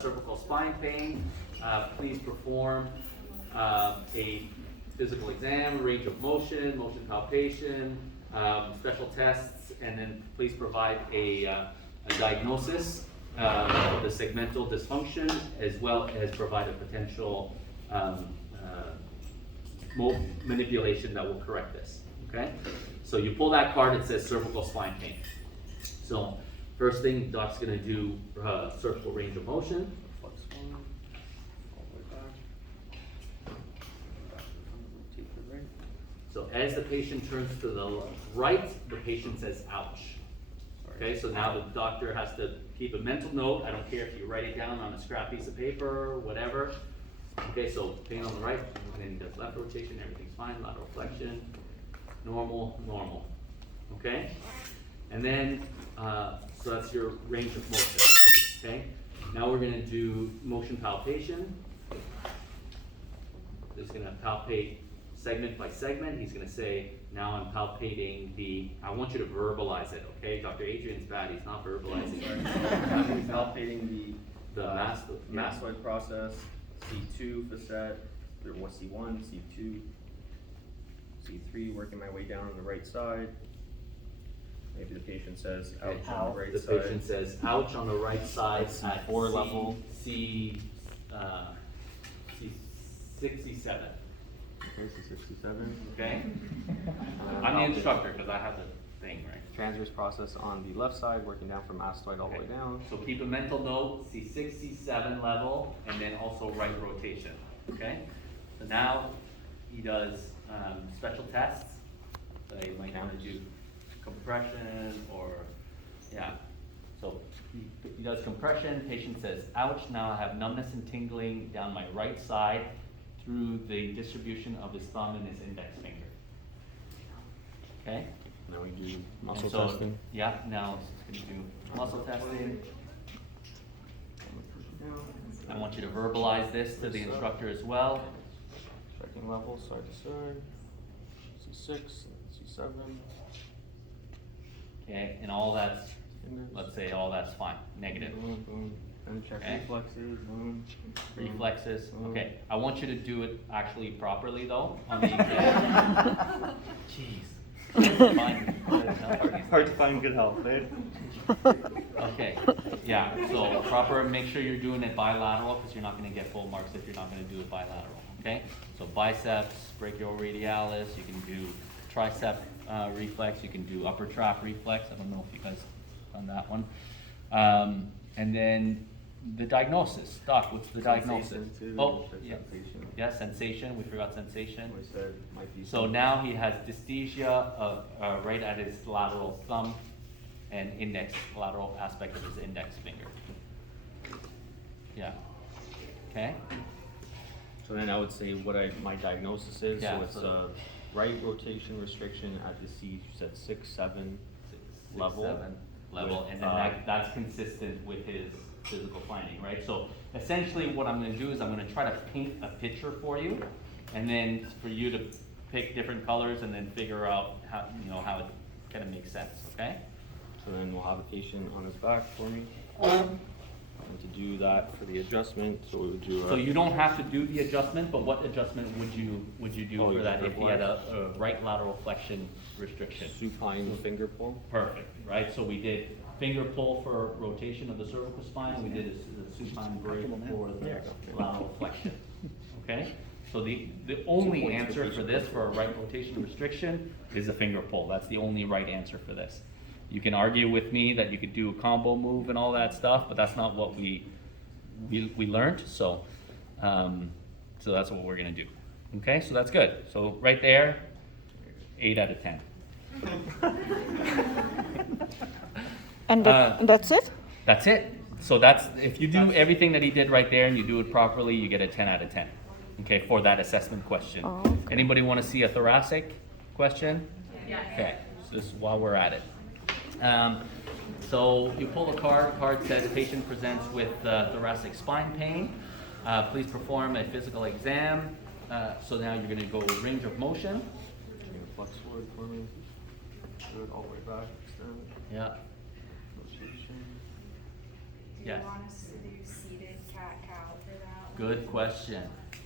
Cervical spine pain, please perform a physical exam, range of motion, motion palpation, special tests, and then please provide a diagnosis of the segmental dysfunction, as well as provide a potential manipulation that will correct this. Okay, so you pull that card, it says cervical spine pain. So first thing, doc's gonna do cervical range of motion. Flex one, all the way back. Rotate the right. So as the patient turns to the right, the patient says, ouch. Okay, so now the doctor has to keep a mental note. I don't care if you write it down on a scrap piece of paper or whatever. Okay, so pain on the right, and then he does left rotation, everything's fine, lateral flexion, normal, normal. Okay? And then, so that's your range of motion. Okay? Now we're gonna do motion palpation. Just gonna palpate segment by segment. He's gonna say, now I'm palpating I want you to verbalize it, okay? Dr. Adrian's bad, he's not verbalizing. He's palpating The mastoid process, C2 facet, there was C1, C2, C3, working my way down on the right side. Maybe the patient says, ouch on the right The side. patient says, ouch on the right side At at C4 level. C67, Okay, so 67. okay? I'm the instructor, because I have the thing, right? Transverse process on the left side, working down from mastoid all the way down. So keep a mental note, C6, C7 level, and then also right rotation, okay? So now he does special tests. So he might want to do compression or, yeah. So he does compression, patient says, ouch, now I have numbness and tingling down my right side through the distribution of his thumb and his index finger. Okay? Now we do And muscle so, testing. Yeah, now it's gonna do muscle testing. I want you to verbalize this to the instructor as well. Checking level side to side. C6, C7. Okay, and all that's, Fingers. let's say all that's fine, negative. Boom, boom. And check Okay. reflexes. Boom. Reflexes, Boom. okay. I want you to do it actually properly though, on the exam. Jeez. Hard to find good help, right? Okay, yeah, so proper, make sure you're doing it bilateral, because you're not gonna get full marks if you're not gonna do it bilateral, okay? So biceps, brachioradialis, you can do tricep reflex, you can do upper trap reflex, I don't know if you guys done that one. And then the diagnosis, doc, what's the diagnosis? Sensation, too. Oh, Said yeah, sensation. yeah, sensation, we forgot sensation. We said might be. So now he has dysthesia right at his lateral thumb and index, lateral aspect of his index finger. Yeah, okay? So then I would say what my diagnosis is. Yeah, So it's so- right rotation restriction at the C, you said 6, 7 level. 6, 7 level, With, and then that's consistent with his physical finding, right? So essentially what I'm gonna do is I'm gonna try to paint a picture for you, and then for you to pick different colors and then figure out how, how it kind of makes sense, okay? So then we'll have a patient on his back for me. And to do that for the adjustment, so we would do So you don't have to do the adjustment, but what adjustment would you do Oh, for that for if he had a right lateral flexion restriction? supine finger pull. Perfect, right? So we did finger pull for rotation of the cervical spine, and we did a supine break for the lateral flexion. Okay? So the only answer for this, for a right rotation restriction, is a finger pull. That's the only right answer for this. You can argue with me that you could do a combo move and all that stuff, but that's not what we learned. So, so that's what we're gonna do. Okay, so that's good. So right there, 8 out of 10. And that's it? That's it. So if you do everything that he did right there and you do it properly, you get a 10 out of 10. Okay, for that assessment question. Oh, okay. Anybody want to see a thoracic question? Yeah. Okay, so this is while we're at it. So you pull the card says patient presents with thoracic spine pain. Please perform a physical exam. So now you're going to go range of motion. Flex forward for me. Do it all the way back. Extend. Yeah. Rotation. Do Yes. you want us to do seated Good question.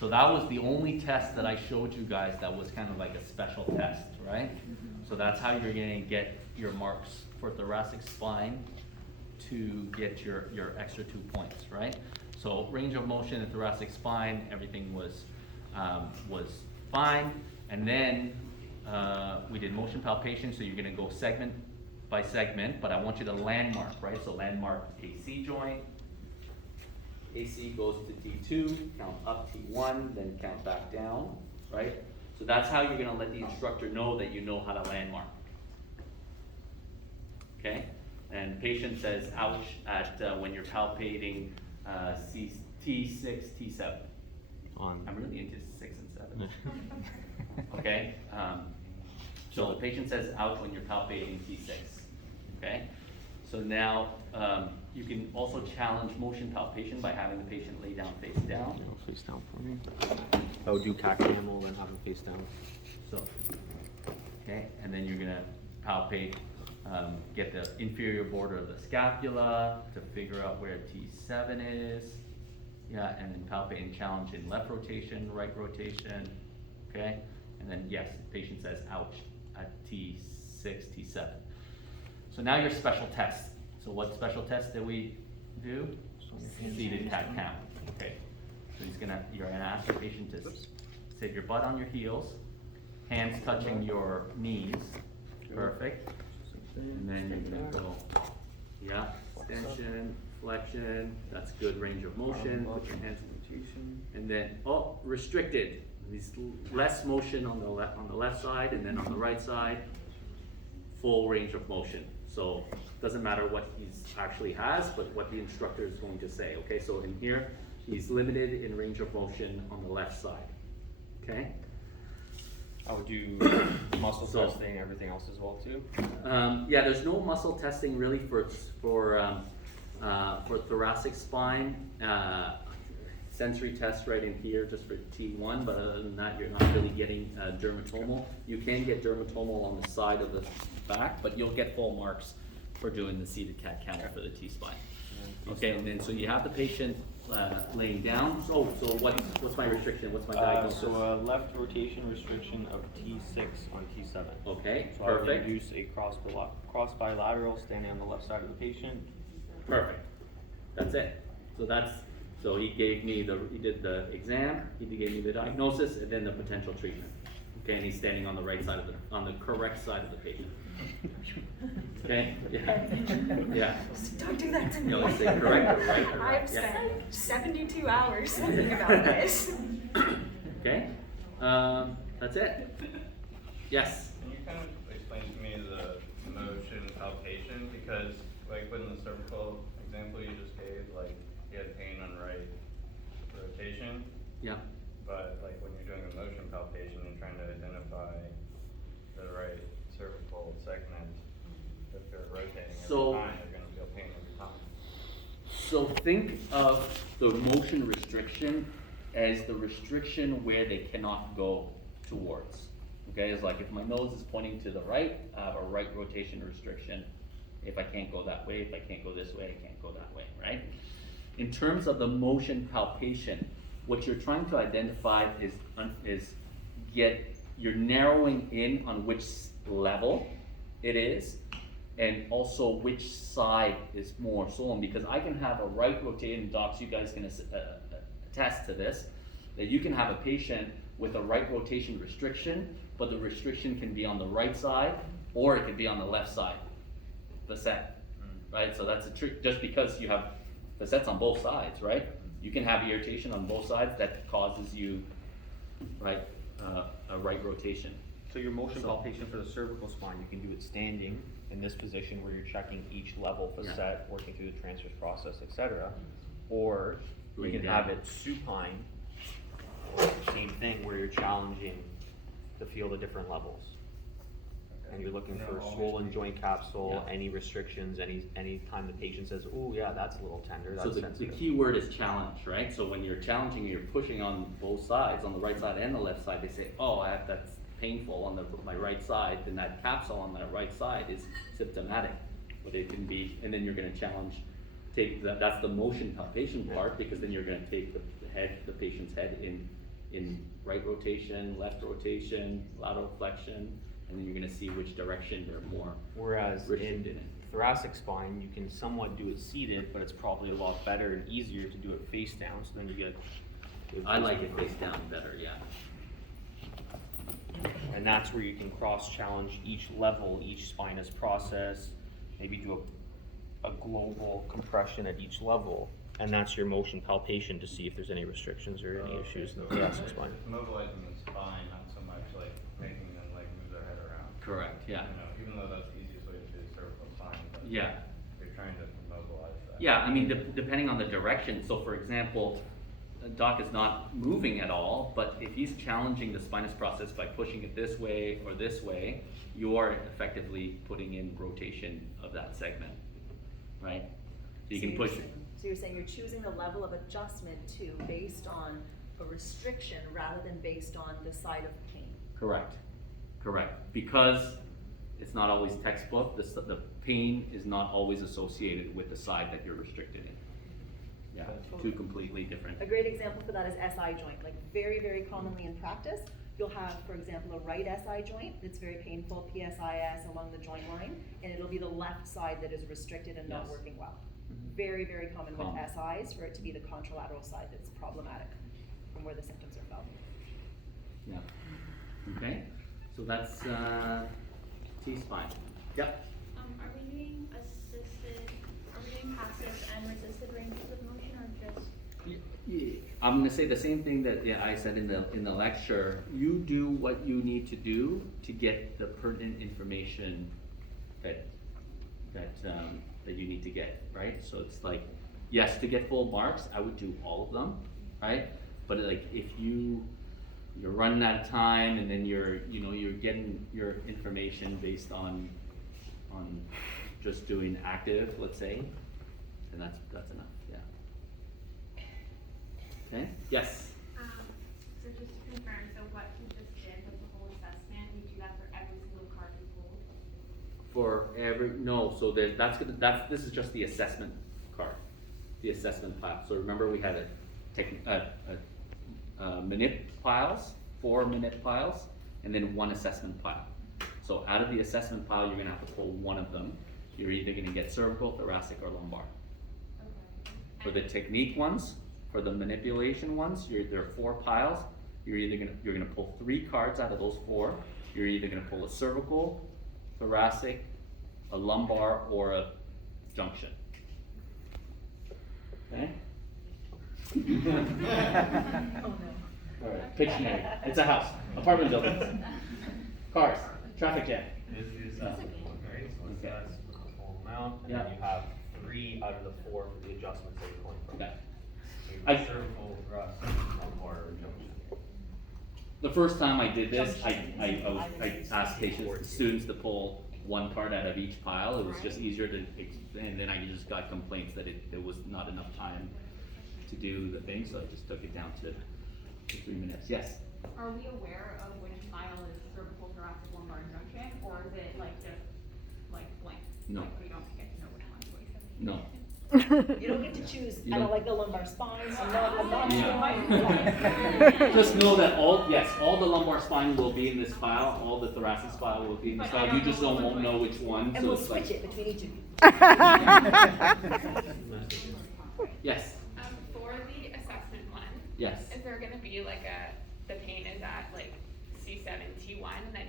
So that was the only test that I showed you guys that was kind of like a special test, right? So that's how you're gonna get your marks for thoracic spine to get your extra 2 points, right? So range of motion in thoracic spine, everything was fine. And then we did motion palpation, so you're gonna go segment by segment, but I want you to landmark, right? So landmark AC joint. AC goes to T2, count up T1, then count back down, right? So that's how you're gonna let the instructor know that you know how to landmark. Okay? And patient says ouch at when you're palpating T6, T7. I'm really into 6 and 7. Okay? So the patient says ouch when you're palpating T6. Okay? So now you can also challenge motion palpation by having the patient lay down face down. Face down for me. I would do CAC camel, then have him face down. So, okay, and then you're gonna palpate, get the inferior border of the scapula to figure out where T7 is. Yeah, and then palpate and challenge in left rotation, right rotation, okay? And then yes, the patient says ouch at T6, T7. So now your special tests. So what special test did we do? Seated cat count. Okay. So you're gonna ask your patient to sit your butt on your heels, hands touching your knees. Perfect. And then you're gonna go, yeah, extension, flexion. That's good range of motion. Put your hands and then restricted. These less motion on the left side, and then on the right side, full range of motion. So doesn't matter what he actually has, but what the instructor is going to say. Okay, so in here, he's limited in range of motion on the left side. Okay? I would do muscle testing, everything else as well too. Yeah, there's no muscle testing really for thoracic spine. Sensory test right in here just for T1, but other than that, you're not really getting dermatomal. You can get dermatomal on the side of the back, but you'll get full marks for doing the seated cat camel for the T-spine. Okay, and then so you have the patient laying down. So what's my restriction? What's my diagnosis? So a left rotation restriction of T6 on T7. Okay, So I would perfect. induce a cross bilateral standing on the left side of the patient. Perfect. That's it. So he gave me he did the exam, he gave me the diagnosis, and then the potential treatment. Okay, and he's standing on the right side on the correct side of the patient. Okay, yeah, yeah. Don't do that to me. You know, say correct or right or right, I've yeah. spent 72 hours thinking about this. Okay, that's it. Yes. Can you kind of explain to me the motion palpation? Because like with the cervical example you just gave, like you had pain on right rotation, Yeah. but like when you're doing a motion palpation, you're trying to identify the right cervical segment. If you're rotating So- every time, you're going to feel pain every time. So think of the motion restriction as the restriction where they cannot go towards. Okay, it's like if my nose is pointing to the right, I have a right rotation restriction. If I can't go that way, if I can't go this way, I can't go that way, right? In terms of the motion palpation, what you're trying to identify is you're narrowing in on which level it is, and also which side is more swollen, because I can have a right rotating, docs, you guys can attest to this, that you can have a patient with a right rotation restriction, but the restriction can be on the right side, or it can be on the left side, facet, right? So that's a trick, just because you have facets on both sides, right? You can have irritation on both sides that causes you, right, a right rotation. So your motion palpation for the cervical spine, you can do it standing in this position where you're checking each level facet, working through the transverse process, etc. Or you Laying can down. have it supine, or same thing where you're challenging to feel the different levels. And you're looking for swollen joint capsule, Yeah. any restrictions, any time the patient says, "Oh yeah, that's a little tender, So that's the sensitive." key word is challenge, right? So when you're challenging, you're pushing on both sides, on the right side and the left side. They say, oh, that's painful on my right side, then that capsule on that right side is symptomatic. But it can be, and then you're gonna challenge take, that's the motion palpation part, because then you're gonna take the patient's head in right rotation, left rotation, lateral flexion, and then you're gonna see which direction they're more Whereas restricted in in. thoracic spine, you can somewhat do it seated, but it's probably a lot better and easier to do it face down, so then you get. I like it face down better, yeah. And that's where you can cross-challenge each level, each spinous process, maybe do a global compression at each level, and that's your motion palpation to see if there's any restrictions or any issues in the thoracic spine. Mobilizing the spine, not so much like making them like move their head around. Correct, yeah. You know, even though that's the easiest way to do cervical spine, but Yeah. you're trying to mobilize that. Yeah, I mean, depending on the direction, so for example, Doc is not moving at all, but if he's challenging the spinous process by pushing it this way or this way, you are effectively putting in rotation of that segment, right? So you can push it. So you're saying you're choosing the level of adjustment too, based on a restriction rather than based on the side of pain. Correct, because it's not always textbook, the pain is not always associated with the side that you're restricted in. Yeah, two completely different. A great example for that is SI joint. Like very, very commonly in practice, you'll have, for example, a right SI joint that's very painful, PSIS along the joint line, and it'll be the left side that is restricted and not Yes. working well. Very, very common with Common. SIs for it to be the contralateral side that's problematic from where the symptoms are felt. Yeah, okay, so that's, T-spine. Yep. Are we doing passive and resisted ranges of motion or just? I'm gonna say the same thing that I said in the lecture. You do what you need to do to get the pertinent information that you need to get, right? So it's like, yes, to get full marks, I would do all of them, right? But like if you're running out of time and then you're getting your information based on just doing active, let's say, then that's enough, yeah. Okay, yes? So just to confirm, so what you just did with the whole assessment, you do that for every single card you pulled? So this is just the assessment card, the assessment pile. So remember we had minute piles, 4 minute piles, and then 1 assessment pile. So out of the assessment pile, you're gonna have to pull one of them. You're either gonna get cervical, thoracic, or lumbar. Okay. For the technique ones, for the manipulation ones, there are 4 piles. You're gonna pull 3 cards out of those 4. You're either gonna pull a cervical, thoracic, a lumbar, or a junction. Okay? Oh no. Alright, Pictionary. It's a house, apartment buildings, cars, traffic jam. Is the assessment, right, so Okay. assess with the full amount, And then Yeah. you have 3 out of the 4 for the adjustments that you're going from. Okay. maybe cervical thrust, lumbar, or junction. The first time I did this, I asked patients, students to pull 1 card out of each pile. It was just easier to, and then I just got complaints that there was not enough time to do the thing, so I just took it down to 3 minutes. Yes? Are we aware of which file is cervical, thoracic, lumbar, and junction, or is it like just like blank? No. Like we don't get to know which one's which? No. You don't get to choose, You I don't don't- like the lumbar spine, so no, I'm not. Yeah. Just know that all the lumbar spine will be in this file, all the thoracic spine will be in this But I file. You don't just know won't know which one, And so we'll it's like. switch it between each of you. Yes, For the assessment one, yes. is there gonna be like the pain is at like C7, T1, and then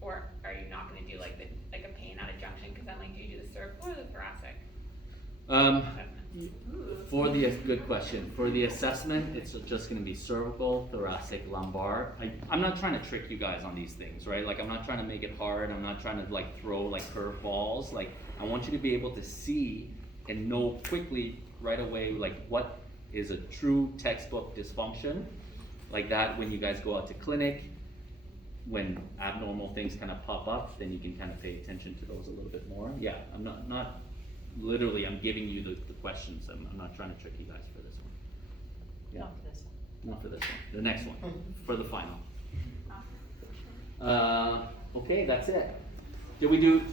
or are you not gonna do like a pain at a junction, cause then like do you do the cervical or the thoracic? Good question. For the assessment, it's just gonna be cervical, thoracic, lumbar. I'm not trying to trick you guys on these things, right? Like, I'm not trying to make it hard. I'm not trying to like throw like curveballs. Like, I want you to be able to see and know quickly right away, like what is a true textbook dysfunction. Like that, when you guys go out to clinic, when abnormal things kind of pop up, then you can kind of pay attention to those a little bit more. Yeah, I'm not literally, I'm giving you the questions. I'm not trying to trick you guys for this one. Yeah. Not for this one. Not for this one, the next one, for the final. Okay, that's it. Did we do